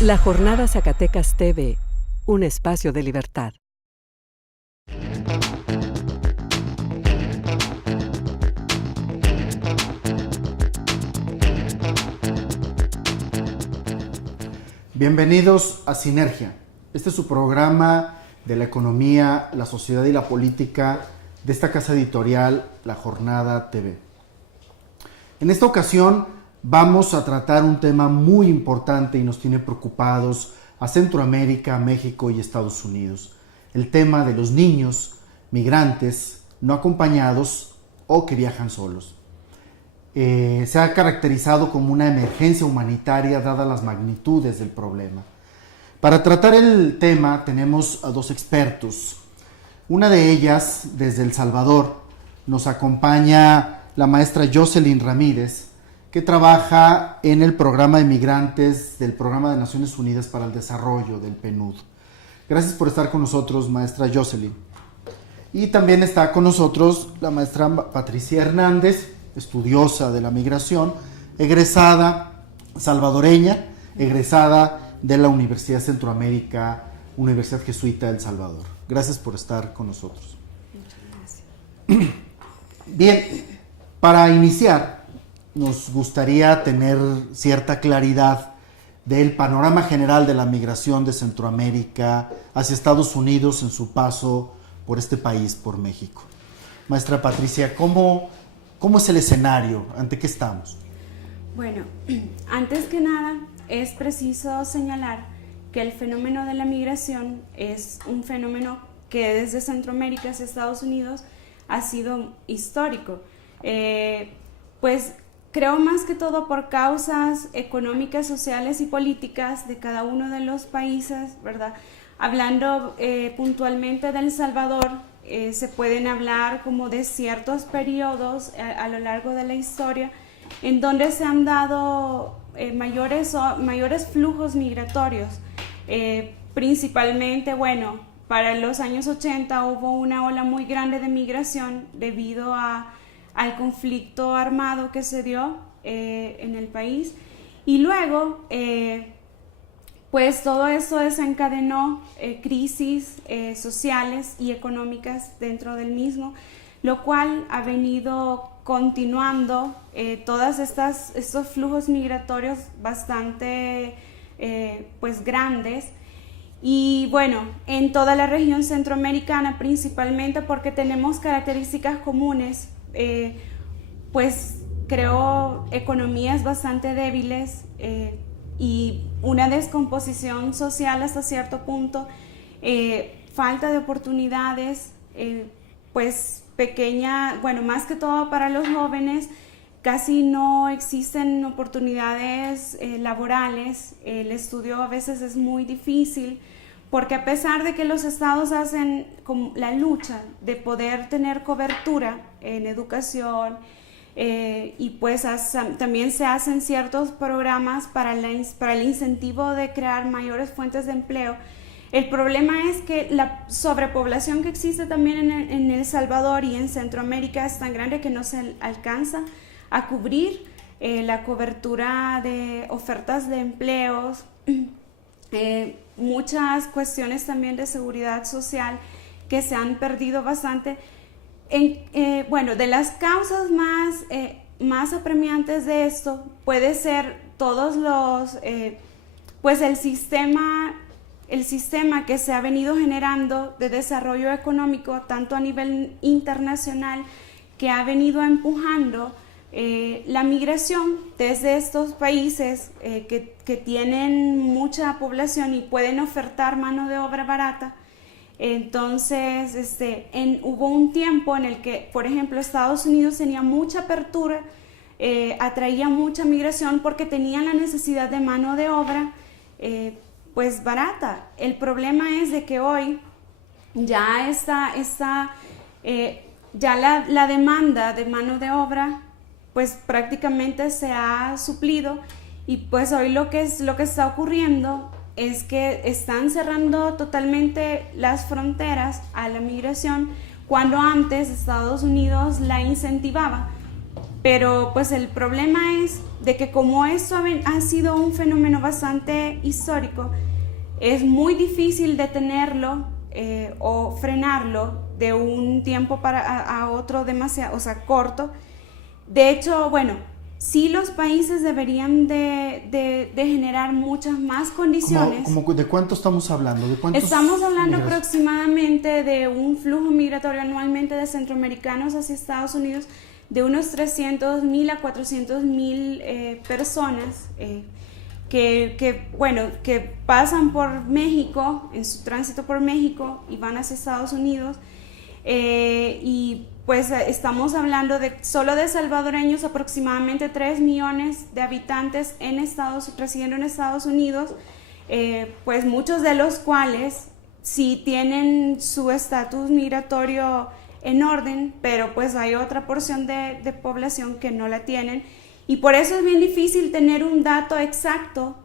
La Jornada Zacatecas TV, un espacio de libertad. Bienvenidos a Sinergia. Este es su programa de la economía, la sociedad y la política de esta casa editorial, La Jornada TV. En esta ocasión vamos a tratar un tema muy importante y nos tiene preocupados a Centroamérica, México y Estados Unidos. El tema de los niños migrantes no acompañados o que viajan solos. Se ha caracterizado como una emergencia humanitaria dadas las magnitudes del problema. Para tratar el tema tenemos a dos expertos. Una de ellas, desde El Salvador, nos acompaña la maestra Jocelyn Ramírez, que trabaja en el programa de migrantes del Programa de Naciones Unidas para el Desarrollo, del PNUD. Gracias por estar con nosotros, maestra Jocelyn. Y también está con nosotros la maestra Patricia Hernández, estudiosa de la migración, egresada salvadoreña, egresada de la Universidad Centroamérica, Universidad Jesuita de El Salvador. Gracias por estar con nosotros. Muchas gracias. Bien, para iniciar, nos gustaría tener cierta claridad del panorama general de la migración de Centroamérica hacia Estados Unidos en su paso por este país, por México. Maestra Patricia, ¿cómo es el escenario? ¿Ante qué estamos? Bueno, antes que nada es preciso señalar que el fenómeno de la migración es un fenómeno que desde Centroamérica hacia Estados Unidos ha sido histórico. Pues creo más que todo por causas económicas, sociales y políticas de cada uno de los países, ¿verdad? Hablando puntualmente de El Salvador, se pueden hablar como de ciertos periodos a lo largo de la historia en donde se han dado mayores flujos migratorios. Principalmente, bueno, para los años 80 hubo una ola muy grande de migración debido al conflicto armado que se dio en el país, y luego pues todo eso desencadenó crisis sociales y económicas dentro del mismo, lo cual ha venido continuando todos estos flujos migratorios bastante pues grandes. Y bueno, en toda la región centroamericana, principalmente porque tenemos características comunes, pues creo economías bastante débiles y una descomposición social hasta cierto punto, falta de oportunidades, pues pequeña, bueno, más que todo para los jóvenes, casi no existen oportunidades laborales, el estudio a veces es muy difícil, porque a pesar de que los estados hacen la lucha de poder tener cobertura en educación, y pues también se hacen ciertos programas para el incentivo de crear mayores fuentes de empleo. El problema es que la sobrepoblación que existe también en El Salvador y en Centroamérica es tan grande que no se alcanza a cubrir la cobertura de ofertas de empleos, muchas cuestiones también de seguridad social que se han perdido bastante. Bueno, de las causas más apremiantes de esto puede ser todos los, pues el sistema que se ha venido generando de desarrollo económico, tanto a nivel internacional, que ha venido empujando la migración desde estos países que tienen mucha población y pueden ofertar mano de obra barata. Entonces, hubo un tiempo en el que, por ejemplo, Estados Unidos tenía mucha apertura, atraía mucha migración porque tenían la necesidad de mano de obra pues barata. El problema es de que hoy ya la demanda de mano de obra pues prácticamente se ha suplido, y pues hoy lo que está ocurriendo es que están cerrando totalmente las fronteras a la migración, cuando antes Estados Unidos la incentivaba. pero pues el problema es de que como esto ha sido un fenómeno bastante histórico, es muy difícil detenerlo o frenarlo de un tiempo a otro demasiado, o sea, corto. De hecho, bueno, sí los países deberían de generar muchas más condiciones. ¿De cuánto estamos hablando? Estamos hablando aproximadamente de un flujo migratorio anualmente de centroamericanos hacia Estados Unidos de unos 300,000 a 400,000 personas que pasan por México, en su tránsito por México y van hacia Estados Unidos. Y pues estamos hablando solo de salvadoreños, aproximadamente 3 millones de habitantes residiendo en Estados Unidos, pues muchos de los cuales sí tienen su estatus migratorio en orden, pero pues hay otra porción de población que no la tienen, y por eso es bien difícil tener un dato exacto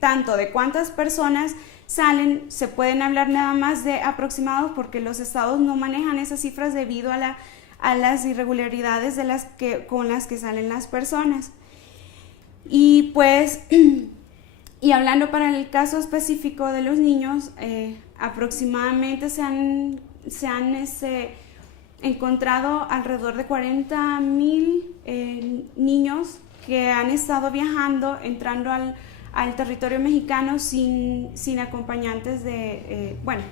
tanto de cuántas personas salen. Se pueden hablar nada más de aproximados porque los estados no manejan esas cifras debido a las irregularidades con las que salen las personas. Y pues, y hablando para el caso específico de los niños, aproximadamente se han encontrado alrededor de 40,000 niños que han estado viajando, entrando al territorio mexicano sin acompañantes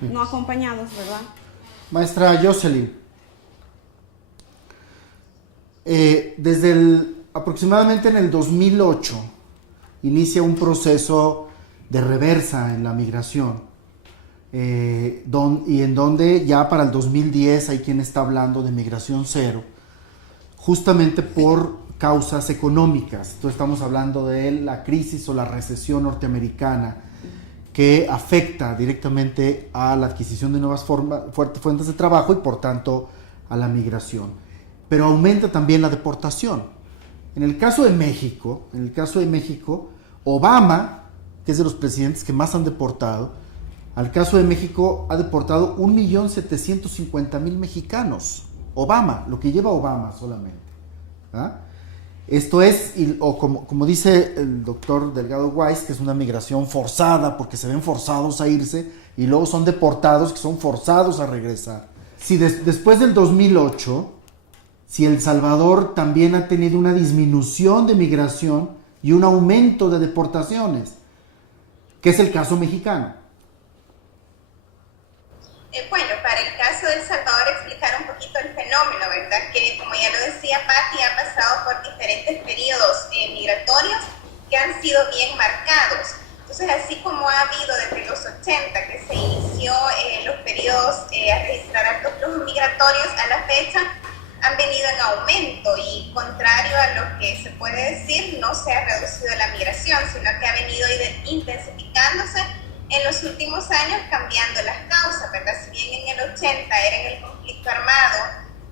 no acompañados, ¿verdad? Maestra Jocelyn, aproximadamente en el 2008 inicia un proceso de reversa en la migración, y en donde ya para el 2010 hay quien está hablando de migración cero, justamente por causas económicas. Entonces estamos hablando de la crisis o la recesión norteamericana que afecta directamente a la adquisición de nuevas fuentes de trabajo y por tanto a la migración. Pero aumenta también la deportación. En el caso de México, Obama, que es de los presidentes que más han deportado, al caso de México ha deportado 1.750.000 mexicanos. Obama, lo que lleva Obama solamente. ¿Ah? Esto es, como dice el doctor Delgado Weiss, que es una migración forzada porque se ven forzados a irse y luego son deportados que son forzados a regresar. Si después del 2008, si El Salvador también ha tenido una disminución de migración y un aumento de deportaciones, que es el caso mexicano. Bueno, para el caso de El Salvador, explicar un poquito el fenómeno, ¿verdad? Que, como ya lo decía Patti, ha pasado por diferentes periodos migratorios que han sido bien marcados. Entonces, así como ha habido desde los 80, que se inició los periodos a registrar altos flujos migratorios, a la fecha han venido en aumento, y contrario a lo que se puede decir, no se ha reducido la migración, sino que ha venido intensificándose en los últimos años, cambiando las causas, ¿verdad? Si bien en el 80 era en el conflicto armado,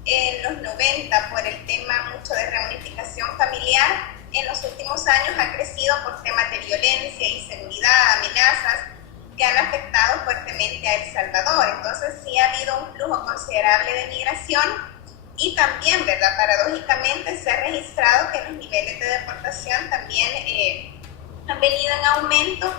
en los 90 por el tema mucho de reunificación familiar, en los últimos años ha crecido por temas de violencia, inseguridad, amenazas que han afectado fuertemente a El Salvador. Entonces sí ha habido un flujo considerable de migración, y también, ¿verdad? Paradójicamente se ha registrado que los niveles de deportación también han venido en aumento.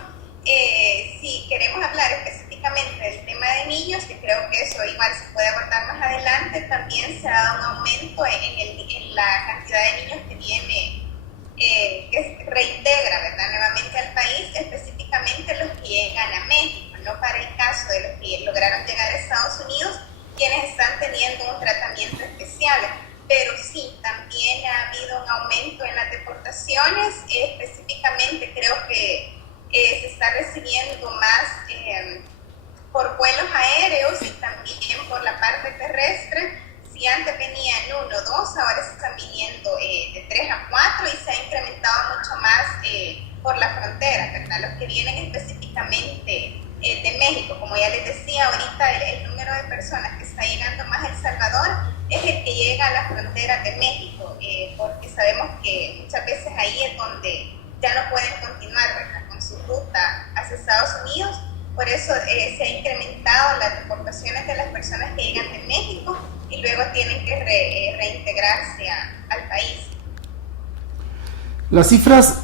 Si queremos hablar específicamente del tema de niños, que creo que eso igual se puede abordar más adelante, también se ha dado un aumento en la cantidad de niños que viene, que reintegra, ¿verdad?, nuevamente al país, específicamente los que llegan a México, no para el caso de los que lograron llegar a Estados Unidos, quienes están teniendo un tratamiento especial. Pero sí, también ha habido un aumento en las deportaciones, específicamente creo que se está recibiendo más por vuelos aéreos y también por la parte terrestre. Si antes venían 1 o 2, ahora se están viniendo de 3 a 4, y se ha incrementado mucho más por la frontera, ¿verdad? Los que vienen específicamente de México, como ya les decía, ahorita el número de personas que está llegando más a El Salvador es el que llega a las fronteras de México, porque sabemos que muchas veces ahí es donde ya no pueden continuar, ¿verdad?, con su ruta hacia Estados Unidos. Por eso se ha incrementado las deportaciones de las personas que llegan de México y luego tienen que reintegrarse al país. Las cifras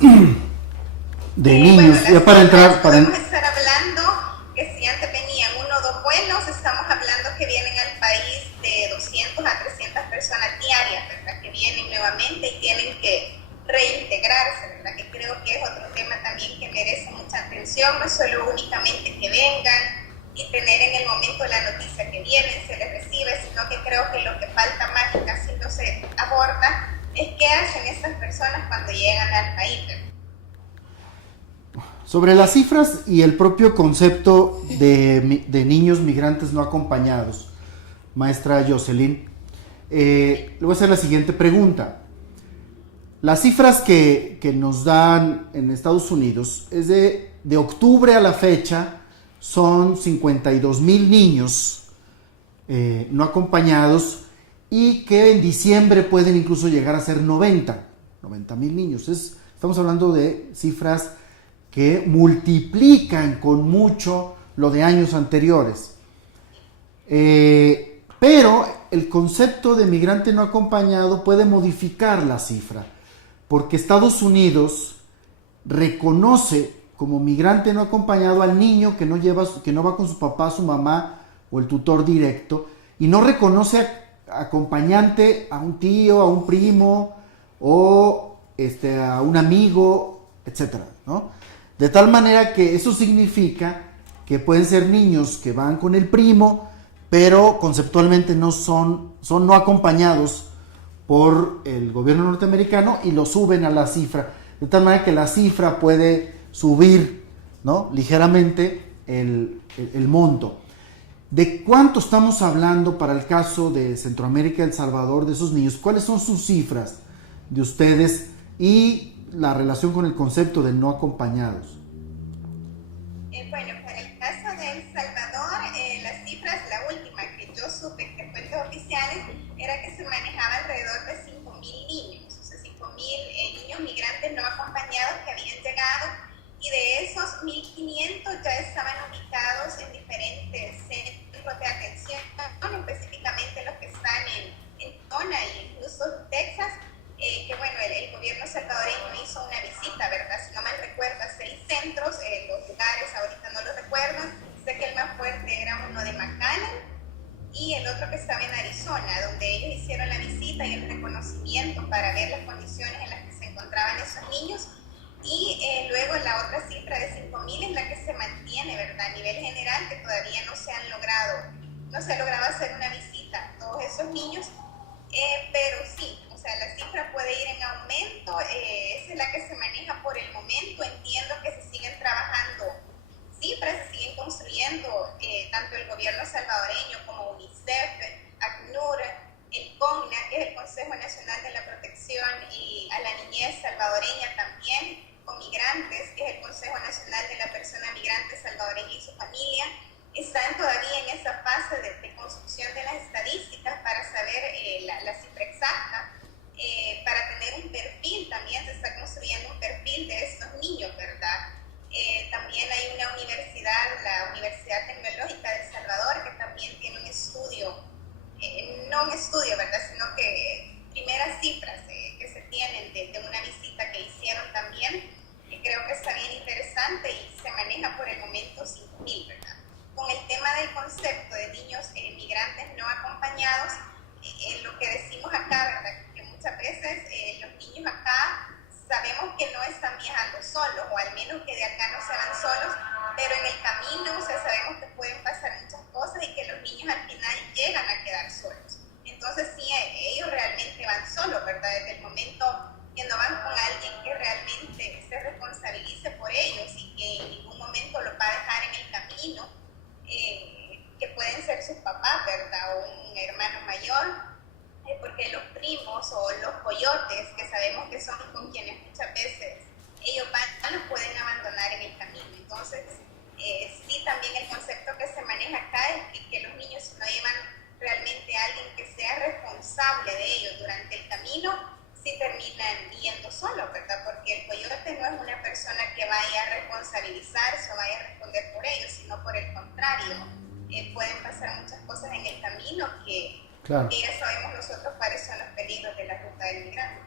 de niños, bueno, ya para entrar... Podemos estar hablando que si antes venían 1 o 2 vuelos, estamos hablando que vienen al país de 200 a 300 personas diarias, ¿verdad? Que vienen nuevamente y tienen que reintegrarse, ¿verdad? Que creo que es otro tema también que merece mucha atención, no solo únicamente que vengan y tener en el momento la noticia que vienen, se les recibe, sino que creo que lo que falta más y casi no se aborda es qué hacen esas personas cuando llegan al país. Sobre las cifras y el propio concepto de niños migrantes no acompañados, maestra Jocelyn, le voy a hacer la siguiente pregunta. Las cifras que nos dan en Estados Unidos es de octubre a la fecha, son 52,000 niños no acompañados, y que en diciembre pueden incluso llegar a ser 90,000 niños. Estamos hablando de cifras que multiplican con mucho lo de años anteriores. Pero el concepto de migrante no acompañado puede modificar la cifra, porque Estados Unidos reconoce como migrante no acompañado al niño que no va con su papá, su mamá o el tutor directo, y no reconoce acompañante a un tío, a un primo o a un amigo, etcétera, ¿no? De tal manera que eso significa que pueden ser niños que van con el primo, pero conceptualmente son no acompañados por el gobierno norteamericano, y lo suben a la cifra, de tal manera que la cifra puede subir, ¿no?, ligeramente el monto. ¿De cuánto estamos hablando para el caso de Centroamérica y El Salvador de esos niños? ¿Cuáles son sus cifras de ustedes y la relación con el concepto de no acompañados? Bueno, para el caso de El Salvador, las cifras, la última que yo supe que fuentes oficiales, era que se manejaba alrededor de 5,000 niños, o sea, 5,000 niños migrantes no acompañados que habían llegado, y de esos 1,500 ya estaban ubicados en diferentes centros de atención, específicamente los que están en Tona e incluso Texas, que bueno, el gobierno salvadoreño hizo una visita, ¿verdad? Si no mal recuerdo, a 6 centros, los lugares ahorita no los recuerdo, sé que el más fuerte era uno de McAllen y el otro que estaba en Arizona, donde ellos hicieron la visita y el reconocimiento para ver las condiciones en las que se encontraban esos niños. Y luego la otra cifra de 5,000 es la que se mantiene, ¿verdad? A nivel general, que todavía no se ha logrado hacer una visita a todos esos niños, pero sí, o sea, la cifra puede ir en aumento, esa es la que se maneja por el momento. Entiendo que se siguen trabajando cifras, se siguen construyendo, tanto el gobierno salvadoreño como UNICEF, ACNUR, el CONNA, que es el Consejo Nacional de la Protección y a la Niñez Salvadoreña también, con migrantes, que es el Consejo Nacional de la Persona Migrante Salvadoreña y su familia, están todavía en esa fase de construcción de las estadísticas para saber la cifra exacta, para tener un perfil. También se está construyendo un perfil de estos niños, ¿verdad? También hay una universidad, la Universidad Tecnológica de El Salvador, que también tiene un estudio, no un estudio, ¿verdad?, sino que primeras cifras que se tienen de una visita que hicieron también, que creo que está bien interesante y se maneja por el momento 5,000, ¿verdad? Con el tema del concepto de niños migrantes no acompañados, lo que decimos acá, ¿verdad?, que muchas veces los niños acá sabemos que no están viajando solos, o al menos que de acá no se van solos, pero en el camino, o sea, sabemos que pueden pasar muchas cosas y que los niños al final llegan a quedar solos. Entonces sí, ellos realmente van solos, ¿verdad? Desde el momento que no van con alguien que realmente se responsabilice por ellos y que en ningún momento los va a dejar en el camino, que pueden ser sus papás, ¿verdad?, o un hermano mayor, porque los primos o los coyotes, que sabemos que son con quienes muchas veces ellos van, los pueden abandonar en el camino. Entonces, sí, también el concepto que se maneja acá es que los niños, si no llevan realmente a alguien que sea responsable de ellos durante el camino, sí terminan yendo solos, ¿verdad? Porque el coyote no es una persona que vaya a responsabilizarse o vaya a responder por ellos, sino por el contrario. Pueden pasar muchas cosas en el camino que claro, ya sabemos nosotros cuáles son los peligros de la ruta del migrante.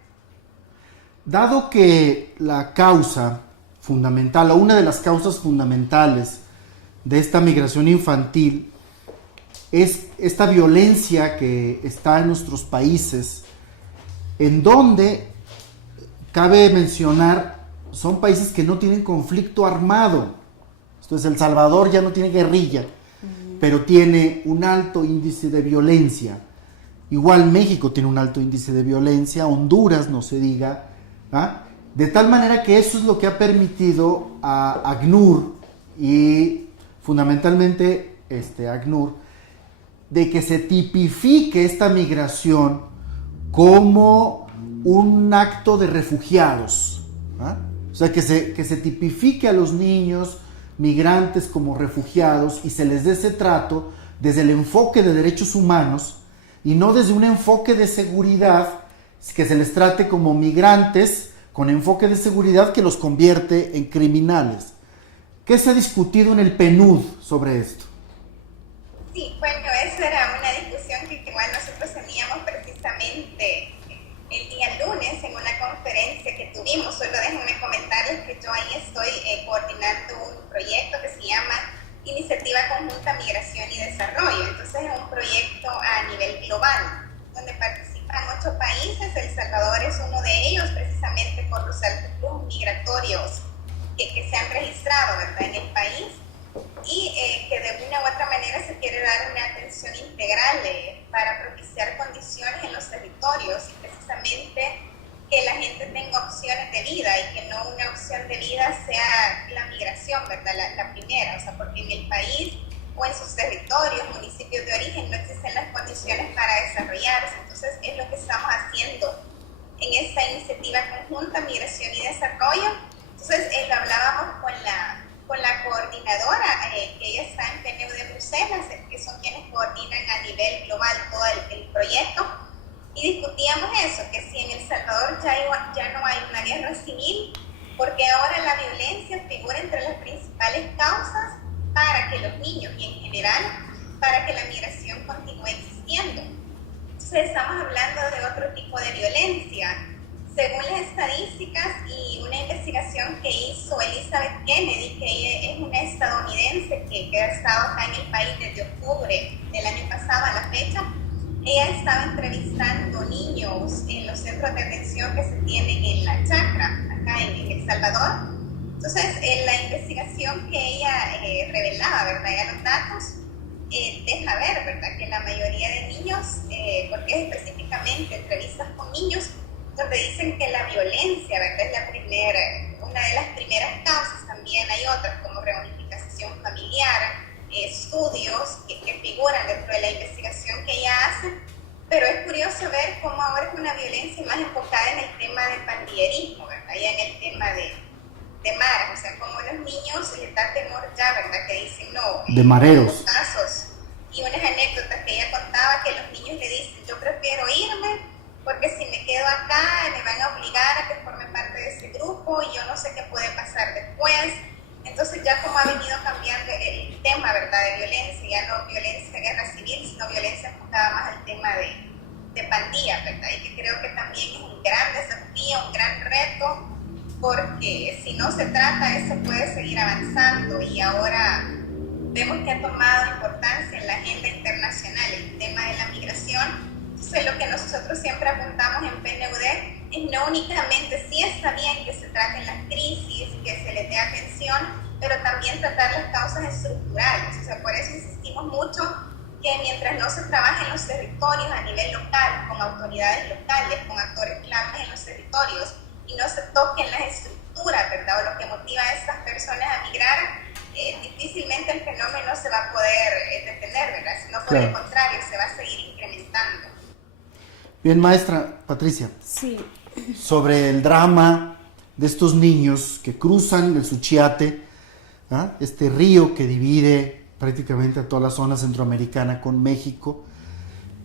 dado que la causa fundamental, o una de las causas fundamentales de esta migración infantil, es esta violencia que está en nuestros países, en donde, cabe mencionar, son países que no tienen conflicto armado. Entonces, El Salvador ya no tiene guerrilla, pero tiene un alto índice de violencia. Igual México tiene un alto índice de violencia, Honduras no se diga, ¿ah? De tal manera que eso es lo que ha permitido a ACNUR y fundamentalmente ACNUR, de que se tipifique esta migración como un acto de refugiados, ¿ah? O sea, que se tipifique a los niños migrantes como refugiados y se les dé ese trato desde el enfoque de derechos humanos y no desde un enfoque de seguridad, que se les trate como migrantes con enfoque de seguridad que los convierte en criminales. ¿Qué se ha discutido en el PNUD sobre esto? Sí, bueno, esa era una discusión que igual nosotros teníamos precisamente el día lunes en una conferencia que tuvimos. Solo déjenme comentarles que yo ahí estoy coordinando un proyecto que se llama Iniciativa Conjunta Migración y Desarrollo. Entonces es un proyecto a nivel global, donde participan 8 países. El Salvador es uno de ellos, precisamente por los altos flujos migratorios que se han registrado, ¿verdad?, en el país, y que de una u otra manera se quiere dar una atención integral para propiciar condiciones en los territorios y precisamente que la gente tenga opciones de vida y que no una opción de vida sea la migración, ¿verdad?, la primera, o sea, porque en el país o en sus territorios, municipios de origen, no existen las condiciones para desarrollarse. Entonces es lo que estamos haciendo en esta iniciativa conjunta Migración y Desarrollo. Entonces lo hablábamos con la coordinadora, que ella está en PNUD de Bruselas, que son quienes coordinan a nivel global todo el proyecto, y discutíamos eso, que si en El Salvador ya no hay una guerra civil, porque ahora la violencia figura entre las principales causas para que los niños y en general para que la migración continúe existiendo. Entonces estamos hablando de otro tipo de violencia. Según las estadísticas y una investigación que hizo Elizabeth Kennedy, que ella es una estadounidense que ha estado acá en el país desde octubre del año pasado a la fecha, ella estaba entrevistando niños en los centros de atención que se tienen en La Chacra, acá en El Salvador. Entonces, en la investigación que ella revelaba, ¿verdad?, ya los datos, deja ver, ¿verdad?, que la mayoría de niños, porque es específicamente entrevistas con niños, donde dicen que la violencia, ¿verdad?, es una de las primeras causas. También hay otras como reunificación familiar, estudios que figuran dentro de la investigación que ella hace, pero es curioso ver cómo ahora es una violencia más enfocada en el tema del pandillerismo, ¿verdad?, ya en el tema de maras, o sea, como los niños les da temor ya, ¿verdad?, que dicen no. De mareros. Casos y unas anécdotas que ella contaba, que los niños le dicen, yo prefiero irme, porque si me quedo acá me van a obligar a que forme parte de ese grupo y yo no sé qué puede pasar después. Entonces ya como ha venido cambiando el tema, ¿verdad?, de violencia, ya no violencia de guerra civil, sino violencia enfocada más al tema de pandillas, ¿verdad?, y que creo que también es un gran desafío, un gran reto, porque si no se trata, eso puede seguir avanzando, y ahora vemos que ha tomado importancia en la agenda internacional el tema de la migración. Entonces lo que nosotros siempre apuntamos en PNUD es no únicamente si está bien que se traten las crisis, que se les dé atención, pero también tratar las causas estructurales. O sea, por eso insistimos mucho que mientras no se trabaje en los territorios a nivel local, con autoridades locales, con actores claves en los territorios, y no se toquen las estructuras, ¿verdad?, o lo que motiva a estas personas a migrar, difícilmente el fenómeno se va a poder detener, ¿verdad?, sino por el contrario, se va a seguir incrementando. Bien, maestra Patricia. Sí. Sobre el drama de estos niños que cruzan el Suchiate, ¿ah?, este río que divide prácticamente a toda la zona centroamericana con México,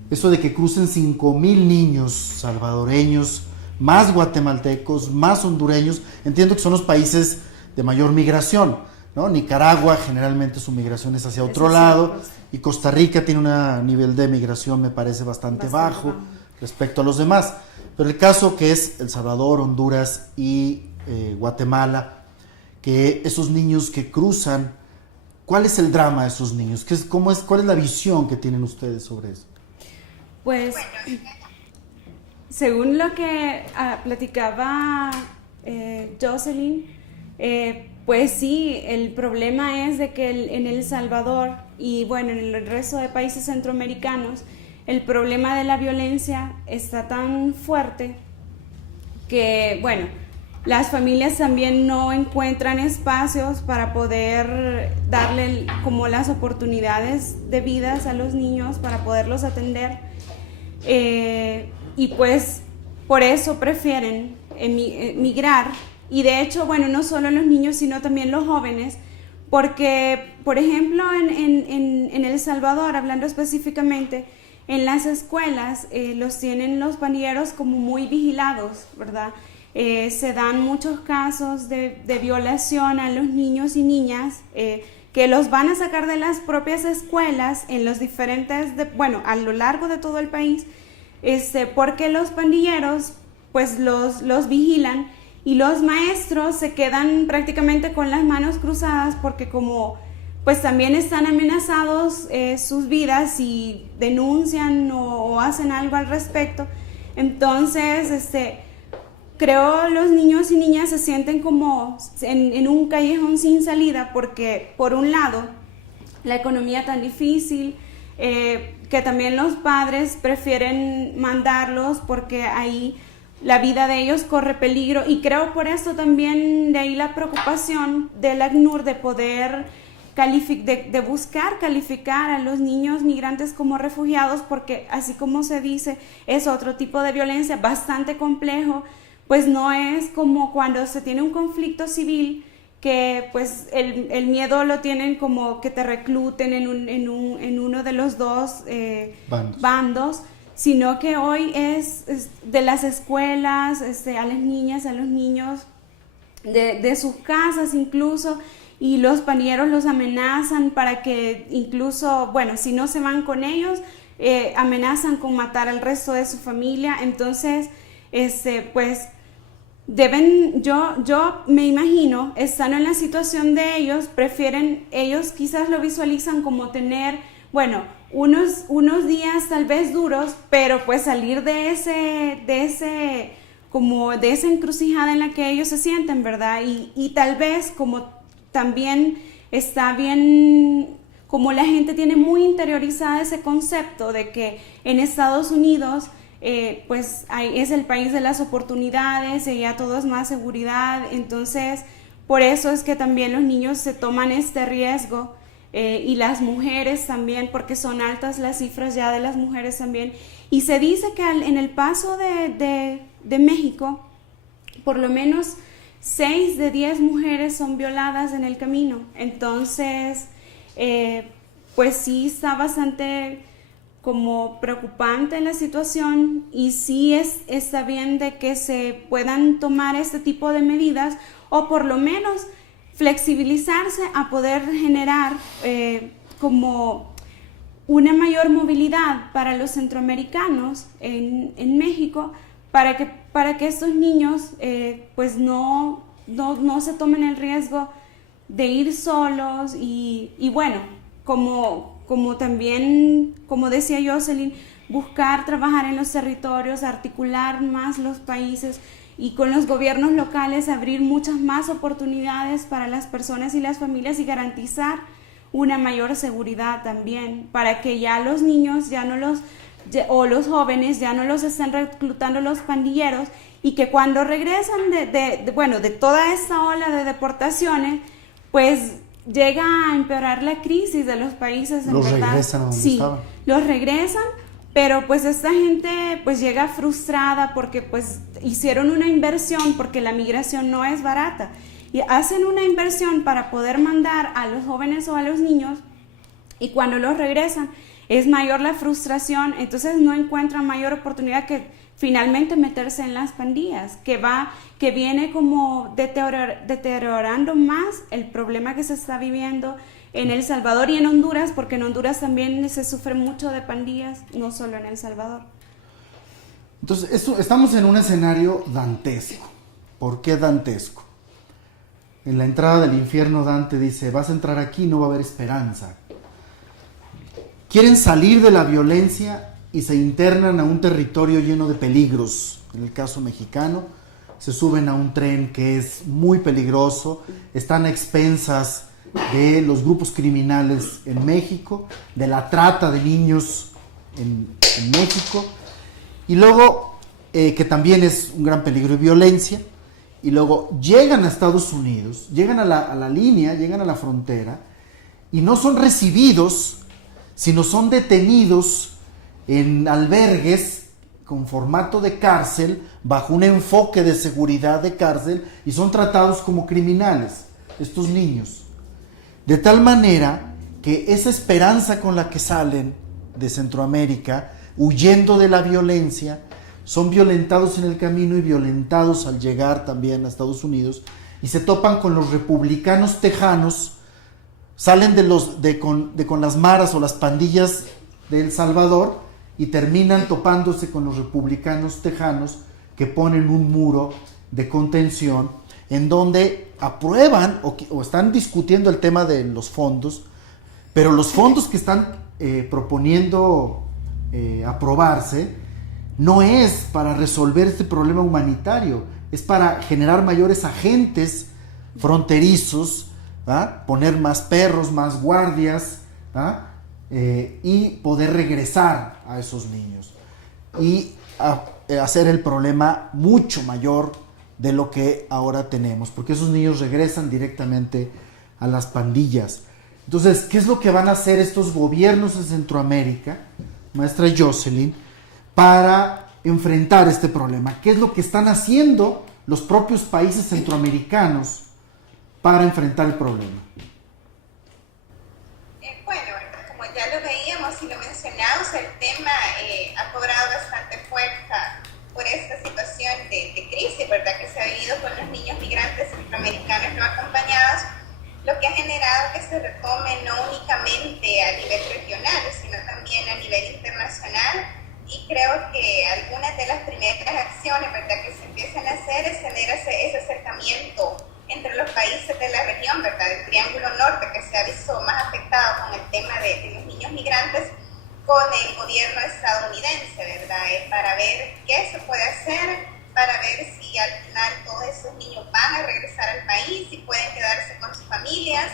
eso de que crucen 5,000 niños salvadoreños, más guatemaltecos, más hondureños, entiendo que son los países de mayor migración, ¿no? Nicaragua generalmente su migración es hacia otro lado, y Costa Rica tiene un nivel de migración, me parece, bastante bajo, respecto a los demás. Pero el caso que es El Salvador, Honduras y Guatemala, que esos niños que cruzan, ¿cuál es el drama de esos niños? ¿Cuál es la visión que tienen ustedes sobre eso? Pues, según lo que platicaba Jocelyn, pues sí, el problema es de que en El Salvador y bueno, en el resto de países centroamericanos, el problema de la violencia está tan fuerte que, bueno, las familias también no encuentran espacios para poder darle como las oportunidades debidas a los niños para poderlos atender. Y pues por eso prefieren emigrar. Y de hecho, bueno, no solo los niños, sino también los jóvenes, porque, por ejemplo, en El Salvador, hablando específicamente, en las escuelas los tienen los pandilleros como muy vigilados, ¿verdad? Se dan muchos casos de violación a los niños y niñas que los van a sacar de las propias escuelas en los diferentes, a lo largo de todo el país, porque los pandilleros pues los vigilan y los maestros se quedan prácticamente con las manos cruzadas porque como pues también están amenazados sus vidas y denuncian o hacen algo al respecto. Entonces, creo los niños y niñas se sienten como en un callejón sin salida porque, por un lado, la economía tan difícil, que también los padres prefieren mandarlos porque ahí la vida de ellos corre peligro y creo por eso también de ahí la preocupación del ACNUR de poder de buscar calificar a los niños migrantes como refugiados porque así como se dice es otro tipo de violencia bastante complejo, pues no es como cuando se tiene un conflicto civil que pues el miedo lo tienen como que te recluten en uno de los dos bandos, sino que hoy es de las escuelas, a las niñas, a los niños, de sus casas incluso, y los pandilleros los amenazan para que incluso, bueno, si no se van con ellos, amenazan con matar al resto de su familia. Entonces, pues yo me imagino, estando en la situación de ellos, ellos quizás lo visualizan como tener, bueno, unos días tal vez duros, pero pues salir de esa encrucijada en la que ellos se sienten, ¿verdad? Y tal vez como también está bien, como la gente tiene muy interiorizada ese concepto de que en Estados Unidos pues es el país de las oportunidades y ya todo es más seguridad, entonces por eso es que también los niños se toman este riesgo y las mujeres también, porque son altas las cifras ya de las mujeres también, y se dice que en el paso de México, por lo menos 6 de 10 mujeres son violadas en el camino. Entonces, pues sí está bastante como preocupante la situación y sí está bien de que se puedan tomar este tipo de medidas o por lo menos flexibilizarse a poder generar como una mayor movilidad para los centroamericanos en México para que estos niños pues no se tomen el riesgo de ir solos y bueno, como también, como decía Jocelyn, buscar trabajar en los territorios, articular más los países y con los gobiernos locales abrir muchas más oportunidades para las personas y las familias y garantizar una mayor seguridad también, para que ya los niños o los jóvenes ya no los estén reclutando los pandilleros y que cuando regresan de toda esta ola de deportaciones, pues llega a empeorar la crisis de los países. Los regresan a donde estaban. Los regresan, pero pues esta gente pues llega frustrada porque pues hicieron una inversión, porque la migración no es barata, y hacen una inversión para poder mandar a los jóvenes o a los niños, y cuando los regresan es mayor la frustración, entonces no encuentran mayor oportunidad que finalmente meterse en las pandillas, que viene como deteriorando más el problema que se está viviendo en El Salvador y en Honduras, porque en Honduras también se sufre mucho de pandillas, no solo en El Salvador. Entonces, estamos en un escenario dantesco. ¿Por qué dantesco? En la entrada del infierno Dante dice, vas a entrar aquí y no va a haber esperanza. Quieren salir de la violencia y se internan a un territorio lleno de peligros. En el caso mexicano, se suben a un tren que es muy peligroso, están a expensas de los grupos criminales en México, de la trata de niños en México, y luego, que también es un gran peligro y violencia, y luego llegan a Estados Unidos, llegan a la línea, llegan a la frontera, y no son recibidos, sino son detenidos en albergues con formato de cárcel, bajo un enfoque de seguridad de cárcel, y son tratados como criminales, estos niños. De tal manera que esa esperanza con la que salen de Centroamérica, huyendo de la violencia, son violentados en el camino y violentados al llegar también a Estados Unidos, y se topan con los republicanos tejanos, salen con las maras o las pandillas de El Salvador y terminan topándose con los republicanos tejanos, que ponen un muro de contención en donde aprueban o están discutiendo el tema de los fondos, pero los fondos que están proponiendo aprobarse no es para resolver este problema humanitario, es para generar mayores agentes fronterizos, ¿va? Poner más perros, más guardias, ¿va? Y poder regresar a esos niños y hacer el problema mucho mayor de lo que ahora tenemos, porque esos niños regresan directamente a las pandillas. Entonces, ¿qué es lo que van a hacer estos gobiernos de Centroamérica, maestra Jocelyn, para enfrentar este problema? ¿Qué es lo que están haciendo los propios países centroamericanos para enfrentar el problema? Bueno, como ya lo veíamos y lo mencionamos, el tema ha cobrado bastante fuerza por esta situación de crisis, ¿verdad?, que se ha vivido con los niños migrantes centroamericanos no acompañados, lo que ha generado que se retome no únicamente a nivel regional, sino también a nivel internacional. Y creo que algunas de las primeras acciones, ¿verdad?, que se empiezan a hacer es tener ese acercamiento entre los países de la región, ¿verdad?, del Triángulo Norte, que se ha visto más afectado con el tema de los niños migrantes, con el gobierno estadounidense, ¿verdad?, para ver qué se puede hacer, para ver si al final todos esos niños van a regresar al país, si pueden quedarse con sus familias.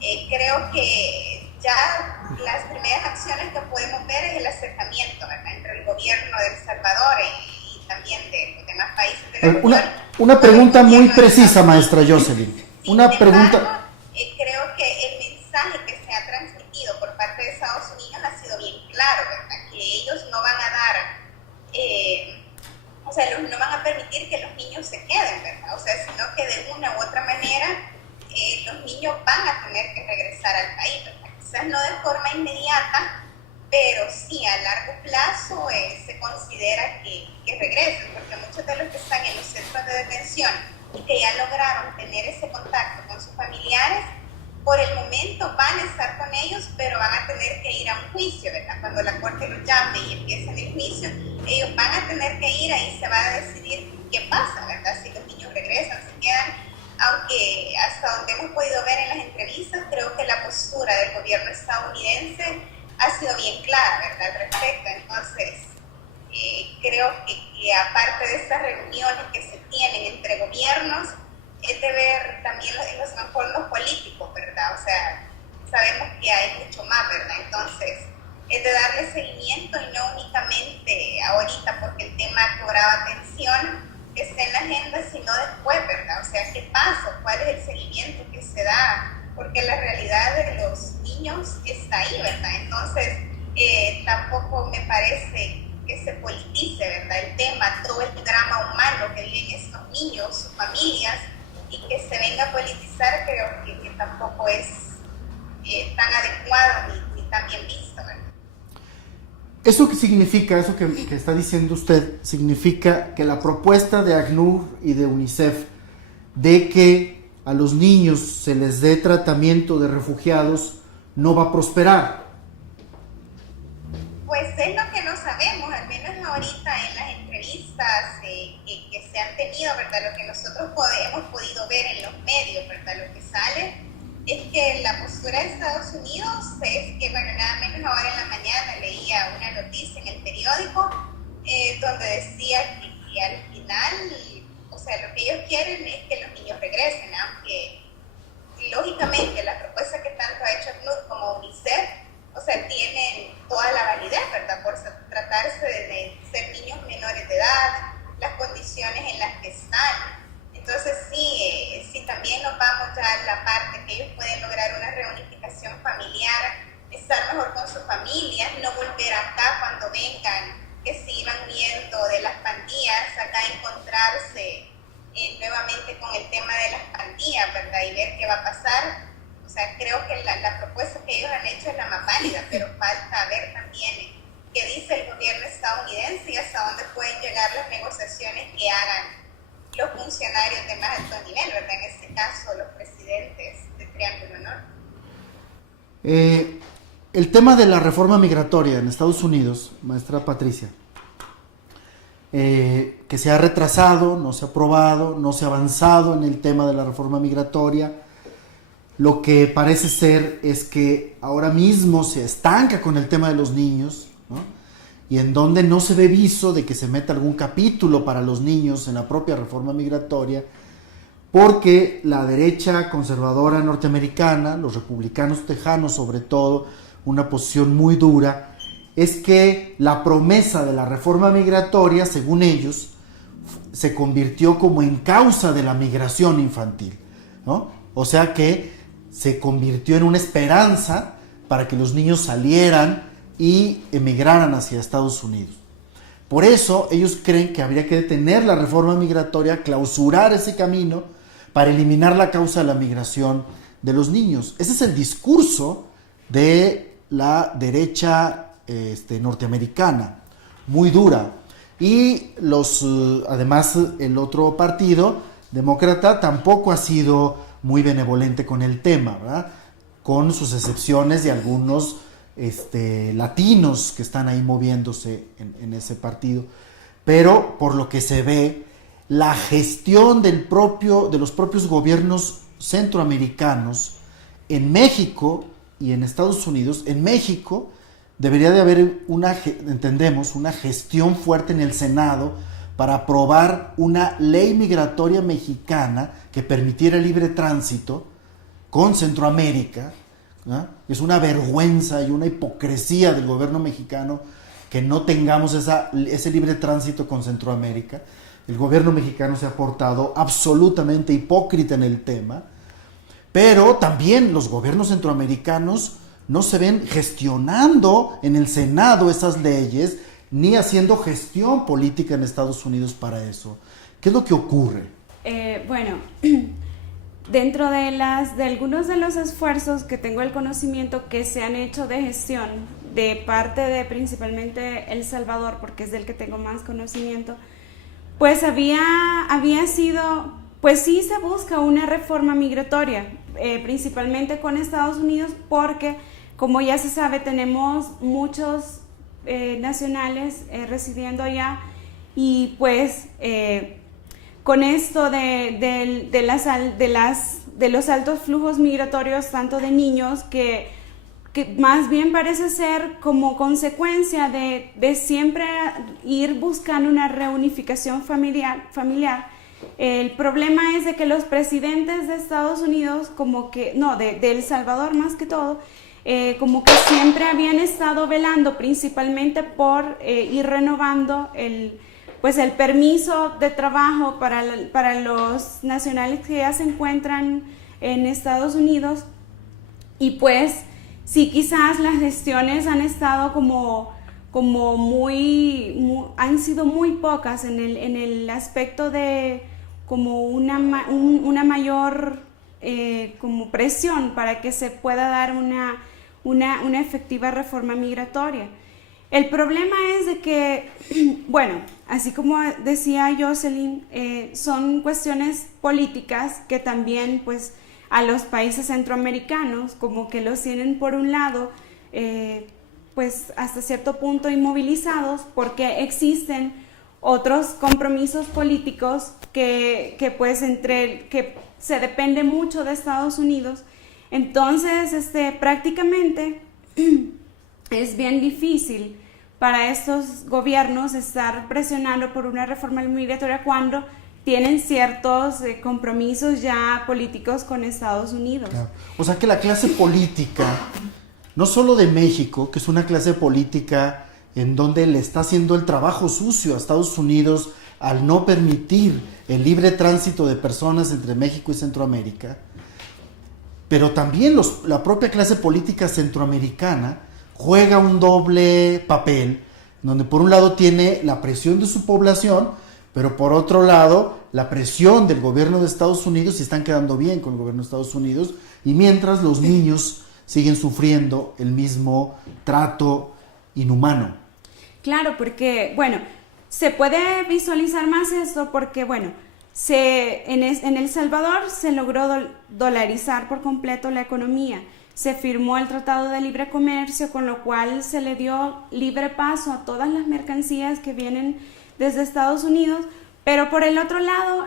Creo que ya las primeras acciones que podemos ver es el acercamiento, ¿verdad?, entre el gobierno de El Salvador y también de los demás países de la región. Una pregunta muy precisa, maestra Jocelyn. Creo que el mensaje que se ha transmitido por parte de Estados Unidos ha sido bien claro, ¿verdad?, que ellos no van a dar, no van a permitir que los niños se queden, ¿verdad?, sino que de una u otra manera los niños van a tener que regresar al país, ¿verdad?, quizás no de forma inmediata, pero sí a largo plazo se considera que regresen, porque muchos de los que están en los centros de detención y que ya lograron tener ese contacto con sus familiares, por el momento van a estar con ellos, pero van a tener que ir a un juicio, ¿verdad? Cuando la corte los llame y empiecen el juicio, ellos van a tener que ir, ahí se va a decidir qué pasa, ¿verdad? Si los niños regresan, se quedan, aunque hasta donde hemos podido ver en las entrevistas, creo que la postura del gobierno estadounidense ha sido bien clara, ¿verdad?, al respecto. Entonces, creo que aparte de estas reuniones que se tienen entre gobiernos, es de ver también los trastornos políticos, ¿verdad? Sabemos que hay mucho más, ¿verdad? Entonces, es de darle seguimiento y no únicamente ahorita porque el tema cobraba atención, que esté en la agenda, sino después, ¿verdad? ¿Qué pasa? ¿Cuál es el seguimiento que se da? Porque la realidad de los niños está ahí, ¿verdad? Entonces, tampoco me parece que se politice, ¿verdad?, el tema, todo el drama humano que viven estos niños, sus familias, y que se venga a politizar, creo que tampoco es tan adecuado ni tan bien visto, ¿verdad? ¿Eso qué significa? Eso que está diciendo usted, significa que la propuesta de ACNUR y de UNICEF de que a los niños se les dé tratamiento de refugiados no va a prosperar. Pues es lo que no sabemos, al menos ahorita en las entrevistas hemos podido ver en los medios, ¿verdad? Lo que sale es que la postura de Estados Unidos es que, bueno, nada menos ahora en la mañana leía una noticia en el periódico donde decía que al final, o sea, lo que ellos quieren es que los niños regresen, aunque lógicamente la propuesta que tanto ha hecho ACNUR como UNICEF, o sea, tienen toda la validez, ¿verdad? Por tratarse de ser niños menores de edad, las condiciones en las que están. Entonces sí, también nos vamos ya a la parte que ellos pueden lograr una reunificación familiar, estar mejor con sus familias, no volver acá cuando vengan, que se iban huyendo de las pandillas, acá encontrarse nuevamente con el tema de las pandillas, ¿verdad? Y ver qué va a pasar. O sea, creo que la propuesta que ellos han hecho es la más válida, pero falta ver también qué dice el gobierno estadounidense y hasta dónde pueden llegar las negociaciones que hagan los funcionarios de más alto nivel, ¿verdad? En este caso, los presidentes de Triángulo Norte. El tema de la reforma migratoria en Estados Unidos, maestra Patricia, que se ha retrasado, no se ha aprobado, no se ha avanzado en el tema de la reforma migratoria. Lo que parece ser es que ahora mismo se estanca con el tema de los niños, ¿no? Y en donde no se ve viso de que se meta algún capítulo para los niños en la propia reforma migratoria, porque la derecha conservadora norteamericana, los republicanos tejanos sobre todo, una posición muy dura, es que la promesa de la reforma migratoria, según ellos, se convirtió como en causa de la migración infantil, ¿no? O sea que se convirtió en una esperanza para que los niños salieran y emigraran hacia Estados Unidos. Por eso ellos creen que habría que detener la reforma migratoria, clausurar ese camino para eliminar la causa de la migración de los niños. Ese es el discurso de la derecha norteamericana, muy dura. Y además el otro partido, demócrata, tampoco ha sido muy benevolente con el tema, ¿verdad? Con sus excepciones de algunos latinos que están ahí moviéndose en ese partido. Pero por lo que se ve, la gestión de los propios gobiernos centroamericanos en México y en Estados Unidos, en México debería de haber una gestión fuerte en el Senado para aprobar una ley migratoria mexicana que permitiera el libre tránsito con Centroamérica, ¿no? Es una vergüenza y una hipocresía del gobierno mexicano que no tengamos ese libre tránsito con Centroamérica. El gobierno mexicano se ha portado absolutamente hipócrita en el tema, pero también los gobiernos centroamericanos no se ven gestionando en el Senado esas leyes, ni haciendo gestión política en Estados Unidos para eso. ¿Qué es lo que ocurre? Bueno, dentro de algunos de los esfuerzos que tengo el conocimiento que se han hecho de gestión de parte de principalmente El Salvador, porque es del que tengo más conocimiento, pues había sido, pues sí se busca una reforma migratoria, principalmente con Estados Unidos, porque como ya se sabe tenemos muchos nacionales residiendo allá, y pues con esto de los altos flujos migratorios, tanto de niños, que más bien parece ser como consecuencia de siempre ir buscando una reunificación familiar. El problema es de que los presidentes de Estados Unidos, de El Salvador más que todo, como que siempre habían estado velando principalmente por ir renovando el permiso de trabajo para los nacionales que ya se encuentran en Estados Unidos. Y pues sí, quizás las gestiones han estado han sido muy pocas en el aspecto de como una mayor como presión para que se pueda dar una efectiva reforma migratoria. El problema es de que, bueno, así como decía Jocelyn, son cuestiones políticas que también pues a los países centroamericanos como que los tienen por un lado pues hasta cierto punto inmovilizados, porque existen otros compromisos políticos que pues que se depende mucho de Estados Unidos. Entonces, prácticamente es bien difícil para estos gobiernos estar presionando por una reforma migratoria cuando tienen ciertos compromisos ya políticos con Estados Unidos. Claro. O sea que la clase política, no solo de México, que es una clase política en donde le está haciendo el trabajo sucio a Estados Unidos al no permitir el libre tránsito de personas entre México y Centroamérica, pero también la propia clase política centroamericana juega un doble papel, donde por un lado tiene la presión de su población, pero por otro lado la presión del gobierno de Estados Unidos, y están quedando bien con el gobierno de Estados Unidos, y mientras los niños siguen sufriendo el mismo trato inhumano. Claro, porque, bueno, se puede visualizar más esto porque, bueno, en El Salvador se logró dolarizar por completo la economía. Se firmó el Tratado de Libre Comercio, con lo cual se le dio libre paso a todas las mercancías que vienen desde Estados Unidos, pero por el otro lado,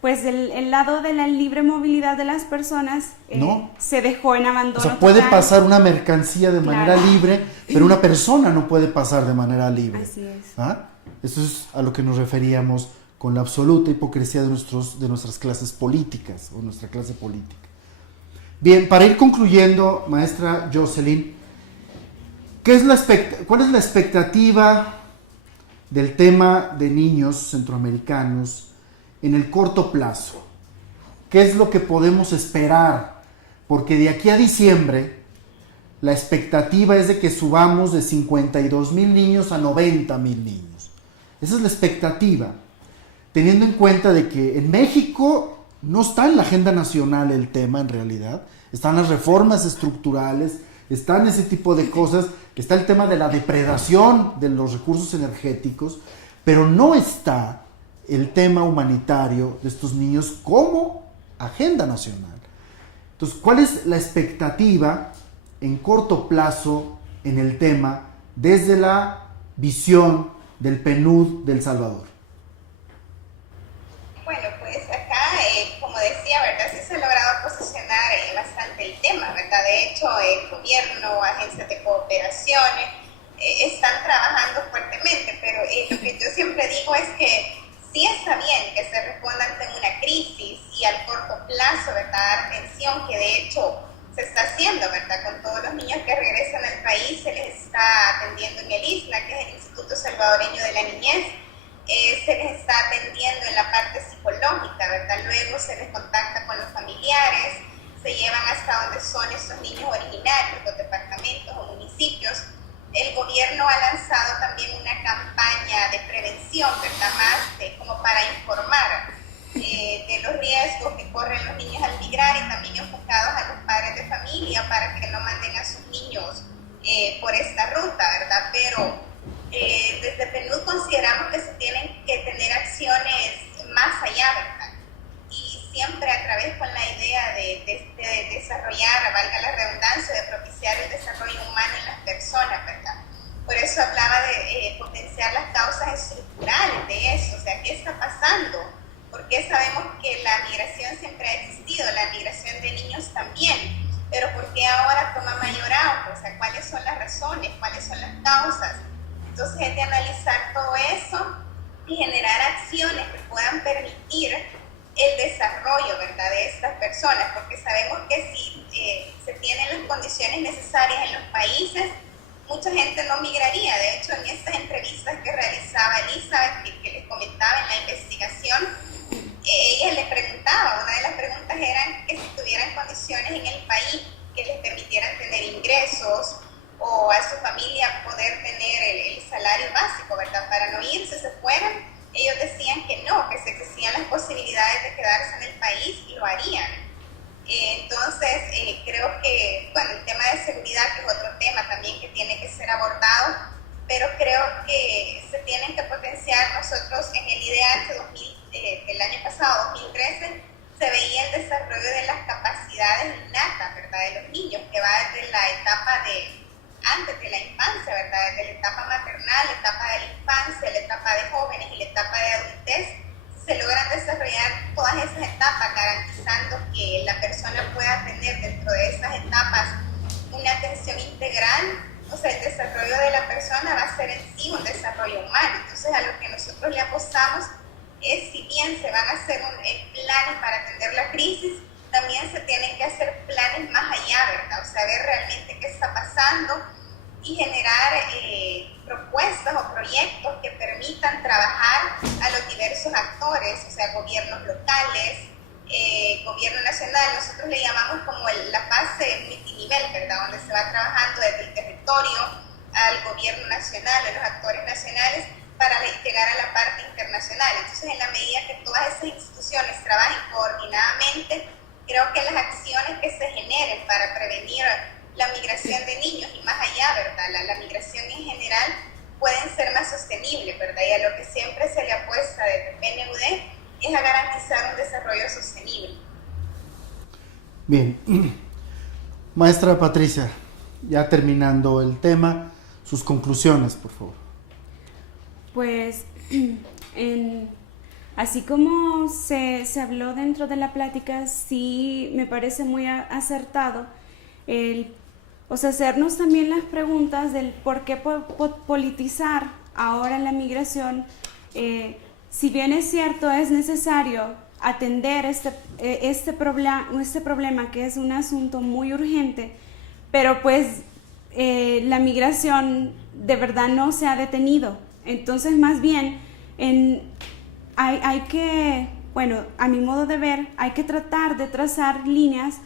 pues el lado de la libre movilidad de las personas ¿no? Se dejó en abandono. O sea, puede total. pasar una mercancía de manera Claro. libre, pero una persona no puede pasar de manera libre. Así es. ¿Ah? Eso es a lo que nos referíamos con la absoluta hipocresía de nuestras clases políticas, o nuestra clase política. Bien, para ir concluyendo, maestra Jocelyn, ¿cuál es la expectativa del tema de niños centroamericanos en el corto plazo? ¿Qué es lo que podemos esperar? Porque de aquí a diciembre, la expectativa es de que subamos de 52,000 niños a 90,000 niños. Esa es la expectativa, teniendo en cuenta de que en México no está en la agenda nacional el tema en realidad, están las reformas estructurales, están ese tipo de cosas, está el tema de la depredación de los recursos energéticos, pero no está el tema humanitario de estos niños como agenda nacional. Entonces, ¿cuál es la expectativa en corto plazo en el tema desde la visión del PNUD de El Salvador? Bueno, pues acá, como decía, ¿verdad? Sí se ha logrado posicionar bastante el tema, ¿verdad? De hecho, el gobierno, agencias de cooperaciones, están trabajando fuertemente, pero lo que yo siempre digo es que sí está bien que se responda ante una crisis y al corto plazo, ¿verdad? Dar atención, que de hecho se está haciendo, ¿verdad? Con todos los niños que regresan al país se les está atendiendo en el ISNA, que es el Instituto Salvadoreño de la Niñez. Se les está atendiendo en la parte psicológica, ¿verdad? Luego se les contacta con los familiares, se llevan hasta donde son estos niños originarios, los departamentos o municipios. El gobierno ha lanzado también una campaña de prevención, ¿verdad? Más como para informar de los riesgos que corren los niños al migrar, y también enfocados a los padres de familia para que no manden a sus niños por esta ruta, ¿verdad? Pero desde PNUD consideramos que se tienen que tener acciones más allá, ¿verdad? Y siempre a través con la idea de desarrollar, valga la redundancia, de propiciar el desarrollo humano en las personas, ¿verdad? Por eso hablaba de potenciar las causas estructurales de eso, o sea, ¿qué está pasando? Porque sabemos que la migración siempre ha existido, la migración de niños también, pero ¿por qué ahora toma mayor auge? O sea, ¿cuáles son las razones? ¿Cuáles son las causas? Entonces es de analizar todo eso y generar acciones que puedan permitir el desarrollo, ¿verdad?, de estas personas, porque sabemos que si se tienen las condiciones necesarias en los países, mucha gente no migraría. De hecho, en estas entrevistas que realizaba Elizabeth, que les comentaba en la investigación, ella le preguntaba, una de las preguntas eran que si tuvieran condiciones en el país que les permitieran tener ingresos, o a su familia poder tener el salario básico, ¿verdad? Para no irse, se fueran. Ellos decían que no, que si existían las posibilidades de quedarse en el país, lo harían. Entonces, creo que, bueno, el tema de seguridad, que es otro tema también que tiene que ser abordado, pero creo que se tienen que potenciar. Nosotros en el IDH del año pasado, 2013, se veía el desarrollo de las capacidades innatas, ¿verdad?, de los niños, que va desde la etapa antes de la infancia, ¿verdad?, desde la etapa maternal, la etapa de la infancia, la etapa de jóvenes y la etapa de adultez, se logran desarrollar todas esas etapas, garantizando que la persona pueda tener dentro de esas etapas una atención integral. O sea, el desarrollo de la persona va a ser en sí un desarrollo humano. Entonces, a lo que nosotros le apostamos es, si bien se van a hacer planes para atender la crisis, también se tienen que hacer planes más allá, ¿verdad? O sea, ver realmente qué está pasando y generar propuestas o proyectos que permitan trabajar a los diversos actores, o sea, gobiernos locales, gobierno nacional. Nosotros le llamamos como la fase multinivel, ¿verdad? Donde se va trabajando desde el territorio al gobierno nacional, a los actores nacionales, para llegar a la parte internacional. Entonces, en la medida que todas esas instituciones trabajen coordinadamente, creo que las acciones que se generen para prevenir la migración de niños y más allá, ¿verdad? La migración en general pueden ser más sostenibles, ¿verdad? Y a lo que siempre se le apuesta desde PNUD es a garantizar un desarrollo sostenible. Bien, maestra Patricia, ya terminando el tema, sus conclusiones, por favor. Pues, así como se habló dentro de la plática, sí me parece muy acertado o sea, hacernos también las preguntas del por qué politizar ahora la migración. Si bien es cierto, es necesario atender este problema, que es un asunto muy urgente, pero pues la migración de verdad no se ha detenido. Entonces, más bien, hay que, bueno, a mi modo de ver, hay que tratar de trazar líneas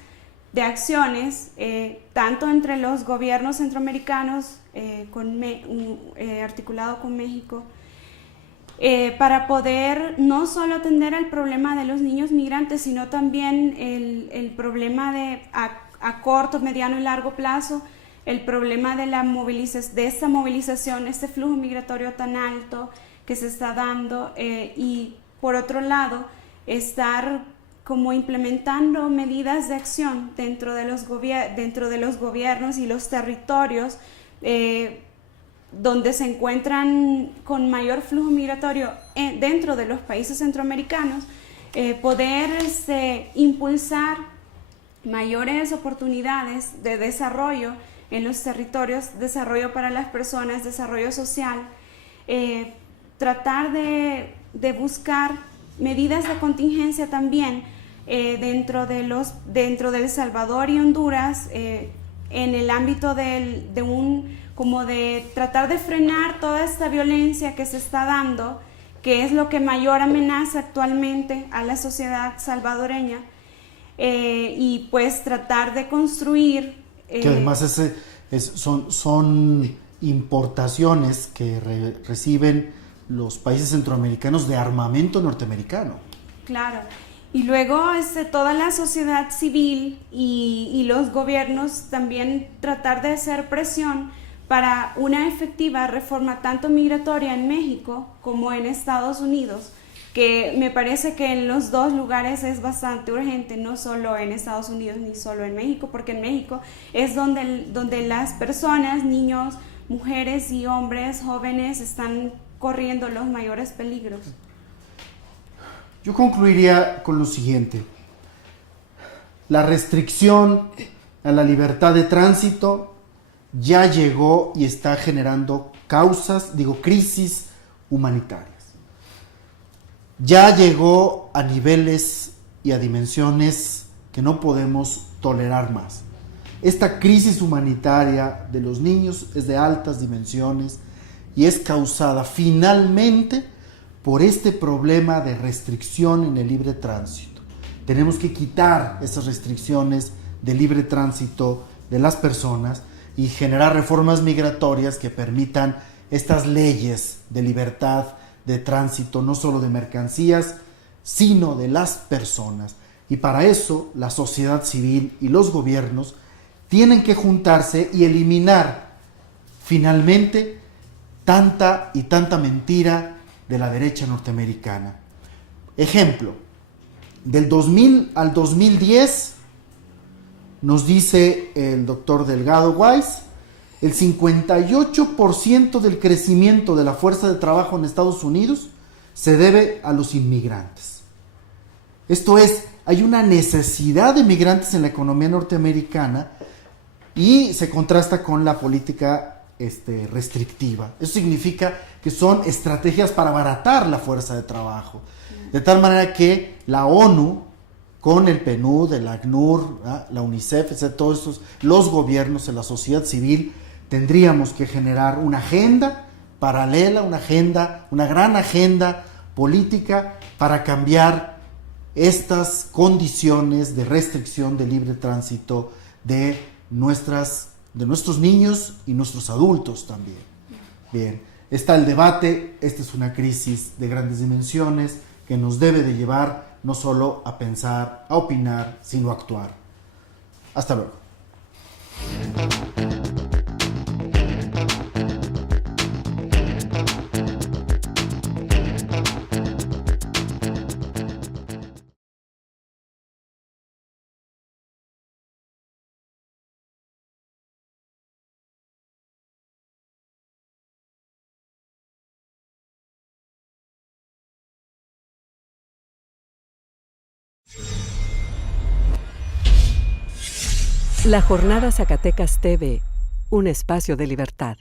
de acciones, tanto entre los gobiernos centroamericanos, articulado con México, para poder no solo atender el problema de los niños migrantes, sino también el problema a corto, mediano y largo plazo, el problema de esta movilización, este flujo migratorio tan alto que se está dando, y por otro lado, estar como implementando medidas de acción dentro de los gobiernos y los territorios donde se encuentran con mayor flujo migratorio dentro de los países centroamericanos, poder impulsar mayores oportunidades de desarrollo en los territorios, desarrollo para las personas, desarrollo social, tratar de buscar medidas de contingencia también dentro de El Salvador y Honduras, en el ámbito como de tratar de frenar toda esta violencia que se está dando, que es lo que mayor amenaza actualmente a la sociedad salvadoreña, y pues tratar de construir... que además son importaciones que reciben los países centroamericanos de armamento norteamericano. Claro. Y luego toda la sociedad civil y los gobiernos también tratar de hacer presión para una efectiva reforma tanto migratoria en México como en Estados Unidos, que me parece que en los dos lugares es bastante urgente, no solo en Estados Unidos ni solo en México, porque en México es donde las personas, niños, mujeres y hombres jóvenes están corriendo los mayores peligros. Yo concluiría con lo siguiente: la restricción a la libertad de tránsito ya llegó y está generando crisis humanitarias. Ya llegó a niveles y a dimensiones que no podemos tolerar más. Esta crisis humanitaria de los niños es de altas dimensiones y es causada finalmente por este problema de restricción en el libre tránsito. Tenemos que quitar esas restricciones de libre tránsito de las personas y generar reformas migratorias que permitan estas leyes de libertad de tránsito, no solo de mercancías, sino de las personas. Y para eso la sociedad civil y los gobiernos tienen que juntarse y eliminar finalmente tanta y tanta mentira de la derecha norteamericana. Ejemplo, del 2000 al 2010, nos dice el doctor Delgado Weiss, el 58% del crecimiento de la fuerza de trabajo en Estados Unidos se debe a los inmigrantes. Esto es, hay una necesidad de migrantes en la economía norteamericana y se contrasta con la política restrictiva. Eso significa que son estrategias para abaratar la fuerza de trabajo. De tal manera que la ONU, con el PNUD, el ACNUR, la UNICEF, etc., todos estos, los gobiernos, la sociedad civil, tendríamos que generar una agenda paralela, una gran agenda política para cambiar estas condiciones de restricción de libre tránsito de nuestros niños y nuestros adultos también. Bien, está el debate, esta es una crisis de grandes dimensiones que nos debe de llevar no solo a pensar, a opinar, sino a actuar. Hasta luego. La Jornada Zacatecas TV, un espacio de libertad.